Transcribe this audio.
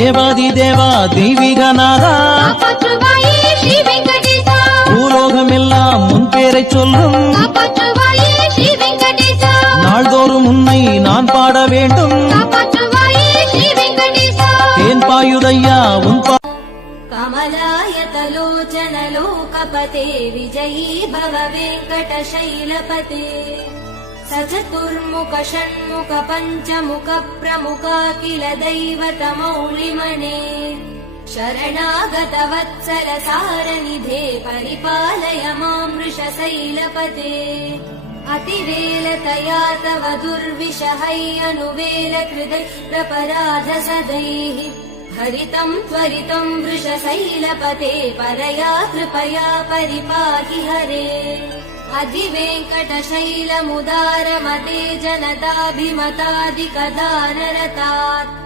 தேவாதிதேவா தெய்வீகநாதா காப்பாற்றுவாயே ஸ்ரீ வெங்கடேசா. பூலோகமெல்லாம் முன் பேரைச் சொல்லும் காப்பாற்றுவாயே ஸ்ரீ வெங்கடேசா. நாள்தோறும் உன்னை நான் பாட வேண்டும் காப்பாற்றுவாயே ஸ்ரீ வெங்கடேசா. தேன் பாயுதையா உன் कमलायतलोचन लोकपते विजयी भव वेङ्कटशैलपते सचतुर्मुख षण्मुख पञ्चमुख प्रमुखाखिल दैवतमौलिमने शरणागत वत्सल सारनिधे परिपालय मां वृषशैलपते अतिवेलतया तव दुर्विषहैयनुवेल कृदै प्रपराध सदैः हरितं त्वरितं वृषशैलपते परया कृपया परिपाहि हरे अधिवेङ्कटशैलमुदारमते जनताभिमतादिकदानरतात्